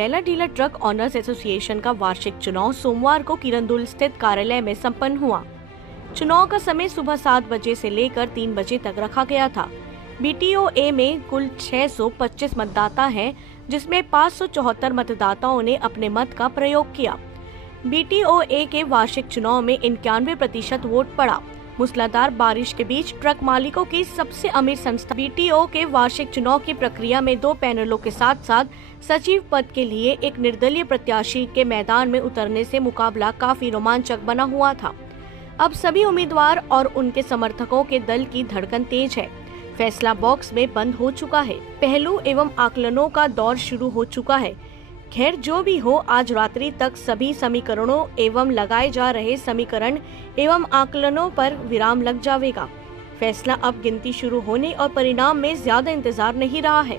बेला dealer truck owners association का वार्षिक चुनाव सोमवार को किरंदुल स्थित कार्यालय में संपन्न हुआ। चुनाव का समय सुबह 7 बजे से लेकर 3 बजे तक रखा गया था। BTOA में कुल 625 मतदाता हैं, जिसमें 574 मतदाताओं ने अपने मत का प्रयोग किया। BTOA के वार्षिक चुनाव में 91% वोट पड़ा। मूसलाधार बारिश के बीच ट्रक मालिकों की सबसे अमीर संस्था BTO के वार्षिक चुनाव की प्रक्रिया में 2 पैनलों के साथ साथ सचिव पद के लिए एक निर्दलीय प्रत्याशी के मैदान में उतरने से मुकाबला काफी रोमांचक बना हुआ था। अब सभी उम्मीदवार और उनके समर्थकों के दल की धड़कन तेज है। फैसला बॉक्स में बंद हो चुका है। पहलू एवं आकलनों का दौर शुरू हो चुका है। खैर जो भी हो, आज रात्रि तक सभी समीकरणों एवं लगाए जा रहे समीकरण एवं आकलनों पर विराम लग जाएगा। फैसला अब गिनती शुरू होने और परिणाम में ज्यादा इंतजार नहीं रहा है।